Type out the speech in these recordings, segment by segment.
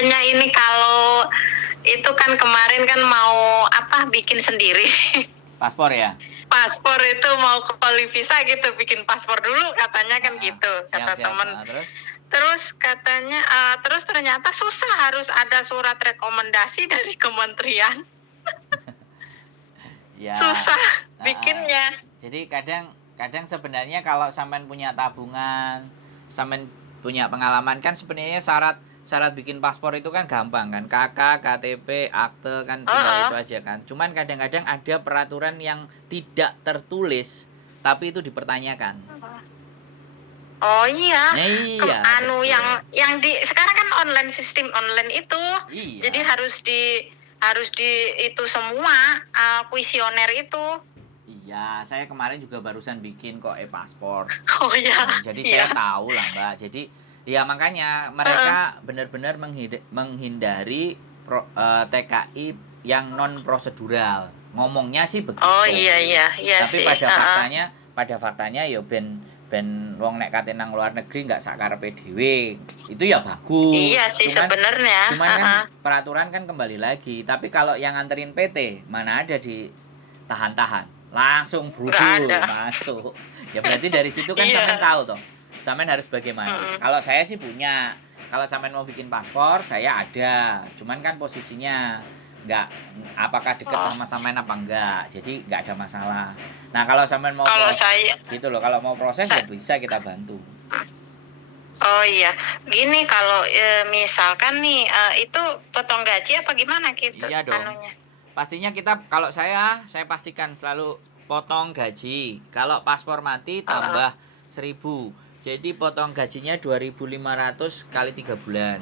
Hanya ini kalau itu kan kemarin kan mau bikin sendiri. Paspor ya? Paspor itu mau ke visa gitu, bikin paspor dulu katanya kan gitu, kata siap. temen. Terus katanya, terus ternyata susah, harus ada surat rekomendasi dari kementerian. Ya. Susah bikinnya. Jadi kadang sebenarnya kalau sampean punya tabungan, sampean punya pengalaman kan sebenarnya syarat bikin paspor itu kan gampang kan, KK, KTP, akte kan tinggal itu aja kan. Cuman kadang-kadang ada peraturan yang tidak tertulis tapi itu dipertanyakan. Oh iya. Iya. Yang di sekarang kan online, sistem online itu. Iya. Jadi harus di itu semua kuesioner itu. Iya, saya kemarin juga barusan bikin kok e-paspor. Oh iya. Jadi saya tahu lah Mbak. Jadi ya makanya mereka benar-benar menghindari TKI yang non prosedural. Ngomongnya sih begitu. Oh iya tapi sih. pada faktanya ya ben wong nek kate nang luar negeri nggak sakarepe dhewe. Itu ya bagus. Iya sih sebenarnya. Cuman kan peraturan kan kembali lagi. Tapi kalau yang nganterin PT mana ada ditahan-tahan, langsung buru masuk. Ya berarti dari situ kan sampean tahu toh. Sampean harus bagaimana. Kalau saya sih punya. Kalau sampean mau bikin paspor, saya ada. Cuman kan posisinya nggak, apakah dekat sama sampean apa enggak, jadi nggak ada masalah. Nah kalau sampean mau gitu loh, kalau mau proses ya bisa kita bantu. Oh iya, gini kalau misalkan nih itu potong gaji apa gimana gitu? Iya dong. Pastinya kita, kalau saya pastikan selalu potong gaji. Kalau paspor mati tambah 1.000. Jadi potong gajinya 2.500 kali 3 bulan.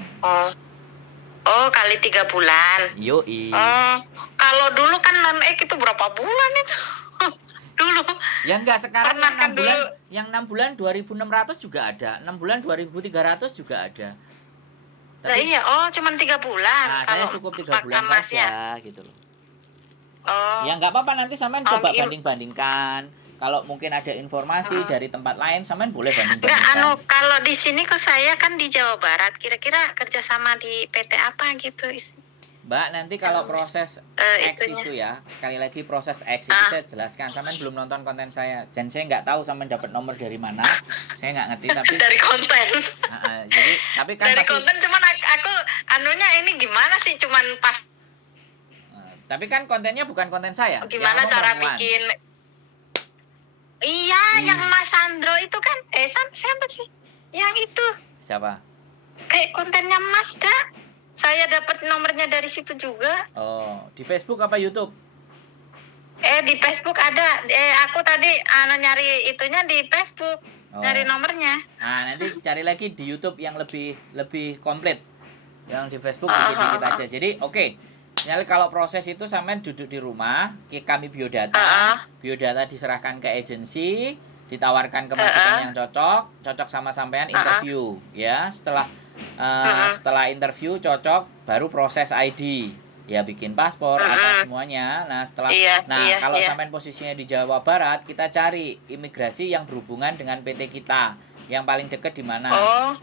Oh, kali 3 bulan. Yoi. Kalau dulu kan non-ek itu berapa bulan itu? Dulu. Ya enggak, sekarang yang 6 bulan, yang 6 bulan 2.600 juga ada. 6 bulan 2.300 juga ada. Nah iya, cuman 3 bulan. Nah, saya cukup 3 bulan saja gitu loh. Ya enggak apa-apa, nanti sampean coba banding-bandingkan. Kalau mungkin ada informasi dari tempat lain, sampean boleh banding-bandingkan. Kalau di sini ke saya kan di Jawa Barat, kira-kira kerjasama di PT apa gitu? Mbak, nanti kalau proses X itu ya, sekali lagi proses X itu saya jelaskan. Sampean belum nonton konten saya, dan saya nggak tahu sampean dapat nomor dari mana. Saya nggak ngerti, tapi dari konten. Jadi, tapi kan dari konten, cuman aku ini gimana sih, cuman pas. Tapi kan kontennya bukan konten saya. Gimana cara bikin? Iya, yang Mas Sandro itu kan, siapa sih? Yang itu. Siapa? Kayak kontennya Mas dah. Saya dapat nomornya dari situ juga. Oh, di Facebook apa YouTube? Di Facebook ada. Aku tadi nyari itunya di Facebook. Nyari nomornya. Nah, nanti cari lagi di YouTube yang lebih komplit. Yang di Facebook dikit-dikit aja. Jadi, oke. Misalnya kalau proses itu sampean duduk di rumah, kami biodata diserahkan ke agensi, ditawarkan ke majikan yang cocok sama sampean, interview, ya. Setelah interview cocok, baru proses ID, ya bikin paspor apa semuanya. Nah kalau sampean posisinya di Jawa Barat, kita cari imigrasi yang berhubungan dengan PT kita. Yang paling dekat di mana?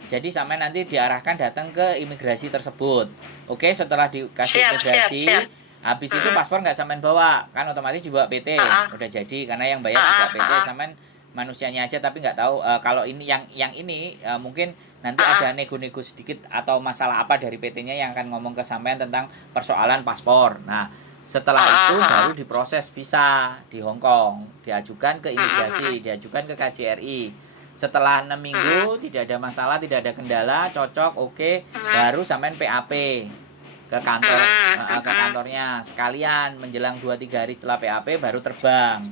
Jadi sampean nanti diarahkan datang ke imigrasi tersebut. Oke, setelah dikasih imigrasi, habis itu paspor nggak sampean bawa, kan otomatis dibawa PT. Udah jadi, karena yang bayar juga PT. Sampean manusianya aja, tapi nggak tahu kalau ini yang ini mungkin nanti ada nego-nego sedikit atau masalah apa dari PT-nya yang akan ngomong ke sampean tentang persoalan paspor. Nah, setelah itu baru diproses visa di Hong Kong, diajukan ke imigrasi, diajukan ke KJRI. Setelah 6 minggu tidak ada masalah, tidak ada kendala, cocok, oke, baru sampean PAP ke kantor, ke kantornya. Sekalian menjelang 2-3 hari setelah PAP baru terbang.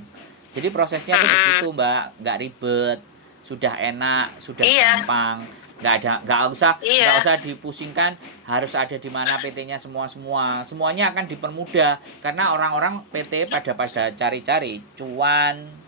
Jadi prosesnya tuh begitu, Mbak, nggak ribet, sudah enak, sudah gampang, nggak usah dipusingkan harus ada di mana PT-nya semuanya akan dipermudah karena orang-orang PT pada cari-cari cuan.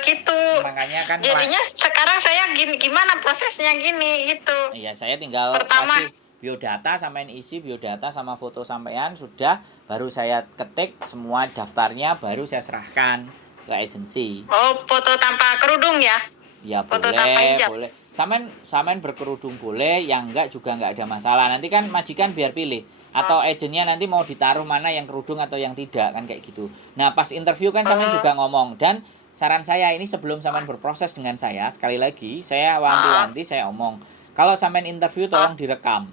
Gitu. Makanya kan jadinya sekarang saya gimana prosesnya gini gitu. Iya, saya tinggal kasih biodata, sampean isi biodata sama foto sampean, sudah, baru saya ketik semua daftarnya, baru saya serahkan ke agensi. Foto tanpa kerudung ya? Ya foto boleh, tanpa hijab. boleh. Samen berkerudung boleh, yang enggak juga enggak ada masalah. Nanti kan majikan biar pilih atau agennya nanti mau ditaruh mana, yang kerudung atau yang tidak, kan kayak gitu. Nah, pas interview kan samen juga ngomong, dan saran saya ini sebelum samen berproses dengan saya, sekali lagi saya wanti-wanti, saya omong, kalau samen interview tolong direkam.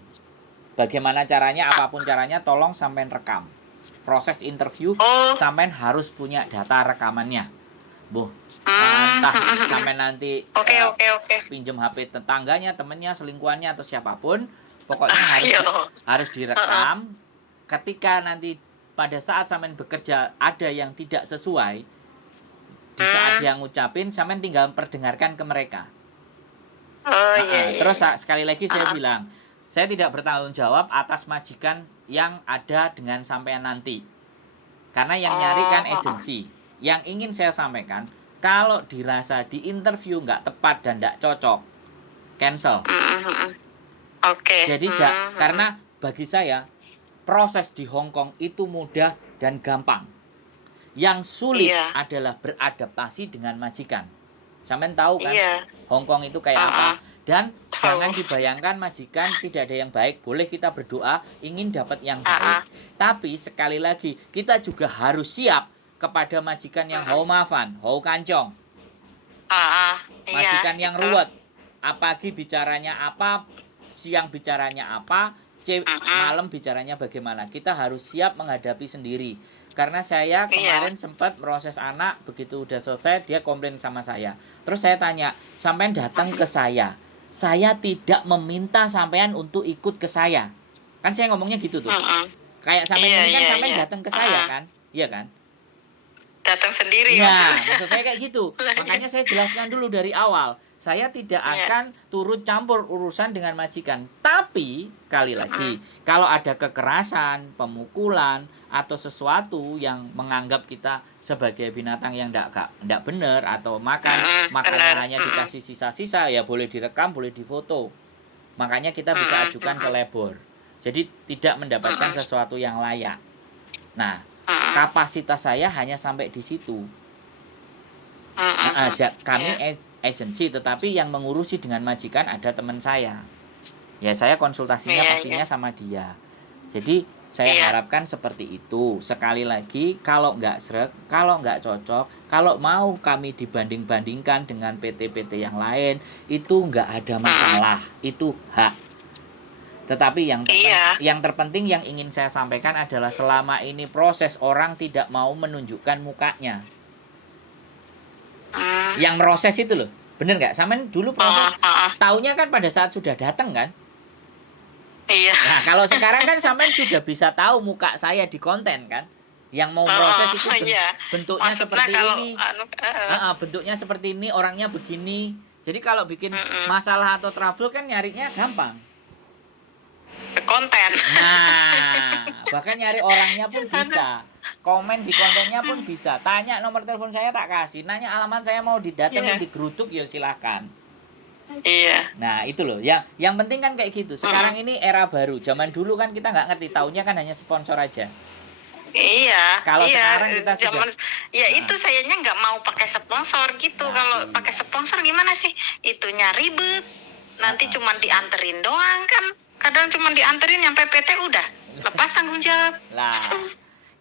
Bagaimana caranya, apapun caranya, tolong samen rekam. Proses interview samen harus punya data rekamannya. Entah sampai nanti pinjam HP tetangganya, temennya, selingkuhannya atau siapapun, pokoknya harus direkam. Ketika nanti pada saat sampean bekerja ada yang tidak sesuai, di saat dia ngucapin, sampean tinggal perdengarkan ke mereka. Terus sekali lagi saya bilang, saya tidak bertanggung jawab atas majikan yang ada dengan sampean nanti, karena yang nyari kan agensi. Yang ingin saya sampaikan, kalau dirasa di interview nggak tepat dan nggak cocok, cancel. Jadi karena bagi saya proses di Hong Kong itu mudah dan gampang. Yang sulit adalah beradaptasi dengan majikan. Sampean tahu kan, Hong Kong itu kayak apa? Dan jangan dibayangkan majikan tidak ada yang baik. Boleh kita berdoa ingin dapat yang baik. Tapi sekali lagi, kita juga harus siap kepada majikan yang hau mafan, hau kancong. Majikan yang ruwet. Pagi bicaranya apa, siang bicaranya apa, malam bicaranya bagaimana. Kita harus siap menghadapi sendiri. Karena saya kemarin sempat proses anak, begitu udah selesai dia komplain sama saya. Terus saya tanya, sampean datang ke saya tidak meminta sampean untuk ikut ke saya. Kan saya ngomongnya gitu tuh. Kayak sampean ini kan sampean datang ke saya kan? Iya kan? Datang sendiri. Maksud saya kayak gitu. Makanya saya jelaskan dulu dari awal. Saya tidak akan turut campur urusan dengan majikan. Tapi, kali lagi, kalau ada kekerasan, pemukulan, atau sesuatu yang menganggap kita sebagai binatang yang tidak benar, atau makannya hanya dikasih sisa-sisa, ya boleh direkam, boleh difoto. Makanya kita bisa ajukan ke labor. Jadi, tidak mendapatkan sesuatu yang layak. Nah, kapasitas saya hanya sampai di situ. Kami agensi, tetapi yang mengurusi dengan majikan ada teman saya. Ya saya konsultasinya pastinya sama dia. Jadi saya harapkan seperti itu. Sekali lagi, kalau nggak sreg, kalau nggak cocok, kalau mau kami dibanding-bandingkan dengan PT-PT yang lain, itu nggak ada masalah. Itu hak. Tetapi yang terpenting yang ingin saya sampaikan adalah selama ini proses orang tidak mau menunjukkan mukanya. Yang proses itu loh, bener nggak? Sampean dulu proses, taunya kan pada saat sudah datang kan? Iya. Nah kalau sekarang kan sampean sudah bisa tahu muka saya di konten kan? Yang mau proses itu bentuknya seperti ini, bentuknya seperti ini, orangnya begini. Jadi kalau bikin masalah atau trouble kan nyarinya gampang. Konten. Nah, bahkan nyari orangnya pun bisa. Komen di kontennya pun bisa. Tanya nomor telepon saya tak kasih. Nanya alamat saya mau didatengin digeruduk ya silakan. Iya. Nah, itu loh. Yang penting kan kayak gitu. Sekarang ini era baru. Zaman dulu kan kita nggak ngerti, taunya kan hanya sponsor aja. Iya. Kalau sekarang kita sudah itu sayanya nggak mau pakai sponsor gitu. Kalau pakai sponsor gimana sih? Itunya ribet. Nanti cuma dianterin doang kan. Kadang cuma dianterin nyampe PT udah lepas tanggung jawab. Lah,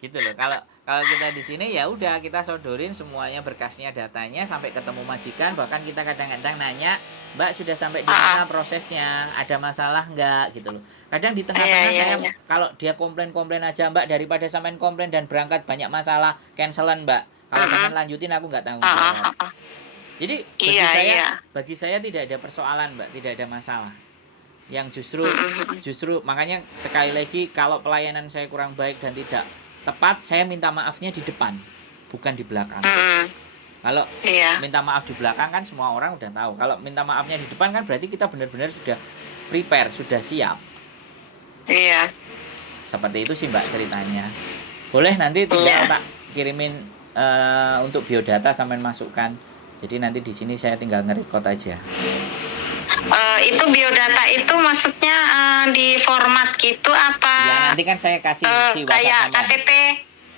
gitu loh. Kalau kita di sini ya udah kita sodorin semuanya, berkasnya, datanya sampai ketemu majikan. Bahkan kita kadang-kadang nanya, Mbak sudah sampai di mana prosesnya? Ada masalah nggak gitu loh. Kadang di tengah-tengah saya kalau dia komplain aja Mbak, daripada sampean komplain dan berangkat banyak masalah, cancelan Mbak. Kalau sampean lanjutin aku nggak tanggung jawab. Jadi bagi saya tidak ada persoalan Mbak, tidak ada masalah. Yang justru makanya sekali lagi kalau pelayanan saya kurang baik dan tidak tepat, saya minta maafnya di depan, bukan di belakang. Kalau minta maaf di belakang kan semua orang udah tahu. Kalau minta maafnya di depan kan berarti kita benar-benar sudah prepare, sudah siap. Iya. Seperti itu sih Mbak ceritanya. Boleh nanti tinggal tak kirimin untuk biodata sampai masukkan. Jadi nanti di sini saya tinggal nge-record aja. Itu biodata itu maksudnya di format gitu apa? Ya nanti kan saya kasih kayak KTP,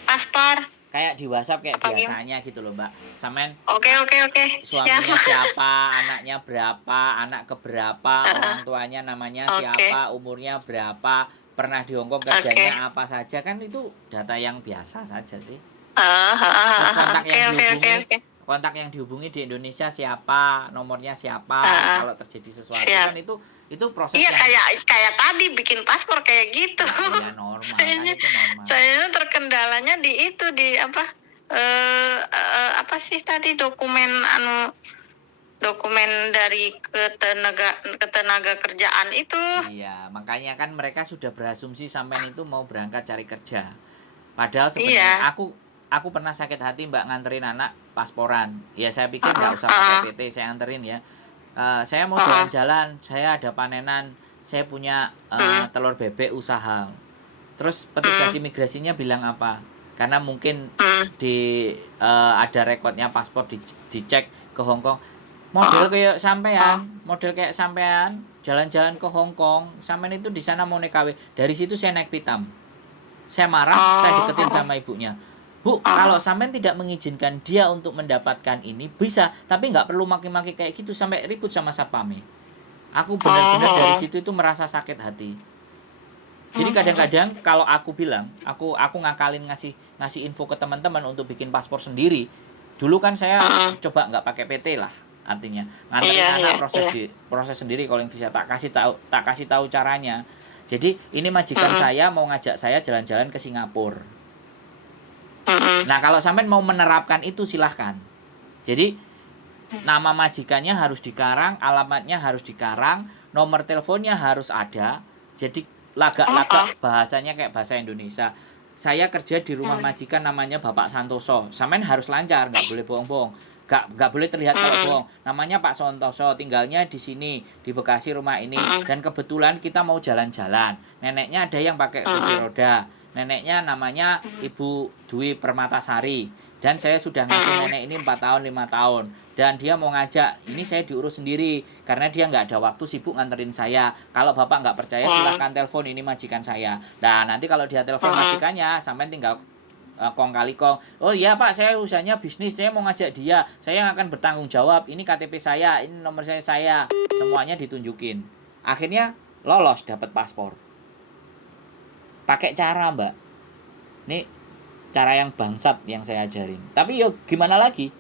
paspor. kayak di WhatsApp kayak Apa gimana? biasanya gitu loh Mbak. Sampean Oke, oke, oke. suaminya Siap. siapa, anaknya berapa, anak keberapa, Heeh, orang tuanya namanya oke, siapa, umurnya berapa, pernah di Hongkong oke. kerjanya apa saja, kan itu data yang biasa saja sih. Heeh, heeh, Terus heeh, oke, oke, oke, oke. kontak yang dihubungi di Indonesia siapa, nomornya siapa, Heeh, kalau terjadi sesuatu kan siap. itu proses Iya, yang kayak kayak tadi bikin paspor kayak gitu. iya normal kan, Sayanya itu normal. sayanya terkendalanya di itu, di apa, apa sih tadi, dokumen dari ketenaga kerjaan itu. Iya, makanya kan mereka sudah berasumsi sampean itu mau berangkat cari kerja. Padahal sebenarnya Iya. aku pernah sakit hati Mbak nganterin anak pasporan. Ya saya pikir Heeh, nggak usah pakai heeh, PT, saya anterin ya. Saya mau heeh, jalan-jalan, saya ada panenan, saya punya mhm, telur bebek usaha. Terus petugas mhm, imigrasinya bilang apa? Karena mungkin mhm, ada rekodnya paspor dicek ke Hong Kong. heeh, heeh, Model kayak sampean jalan-jalan ke Hong Kong, sampean itu di sana mau naik KW. Dari situ saya naik pitam. Saya marah, saya oh, deketin heeh, sama ibunya. Bu, heeh, kalau sampean tidak mengizinkan dia untuk mendapatkan ini, bisa, tapi nggak perlu maki-maki kayak gitu sampai ribut sama satpamnya. Aku oh, benar-benar dari heeh, situ itu merasa sakit hati. Jadi mhm, mhm, kadang-kadang kalau aku bilang, aku ngakalin ngasih ngasih info ke teman-teman untuk bikin paspor sendiri. Dulu kan saya mhm. coba nggak pakai PT lah, artinya nganterin Iya, anak iya, iya. proses sendiri calling visa, tak kasih tahu caranya. Jadi ini majikan Mhm, saya mau ngajak saya jalan-jalan ke Singapura. mhm, Nah, kalau sampean mau menerapkan itu silahkan. Jadi nama majikannya harus dikarang, alamatnya harus dikarang, nomor teleponnya harus ada. Jadi lagak-lagak heeh, bahasanya kayak bahasa Indonesia. Saya kerja di rumah mhm, majikan namanya Bapak Santoso. Sampean harus lancar, nggak boleh bohong-bohong. Nggak boleh terlihat kalau mhm, bohong. Namanya Pak Santoso, tinggalnya di sini, di Bekasi rumah ini. mhm, Dan kebetulan kita mau jalan-jalan. Neneknya ada yang pakai kursi mhm, roda. Neneknya namanya mhm, Ibu Dwi Permatasari. Dan saya sudah ngasih mhm, nenek ini 4 tahun, 5 tahun. Dan dia mau ngajak, ini saya diurus sendiri. Karena dia nggak ada waktu, sibuk nganterin saya. Kalau Bapak nggak percaya, mhm, silahkan telepon, ini majikan saya. Nah, nanti kalau dia telepon mhm. majikannya, sampai tinggal kong kali kong. Oh iya Pak, saya usahanya bisnis, saya mau ngajak dia. Saya yang akan bertanggung jawab. Ini KTP saya, ini nomor saya. Semuanya ditunjukin. Akhirnya lolos dapat paspor. Pakai cara Mbak. Ini cara yang bangsat yang saya ajarin. Tapi yo gimana lagi?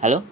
Halo?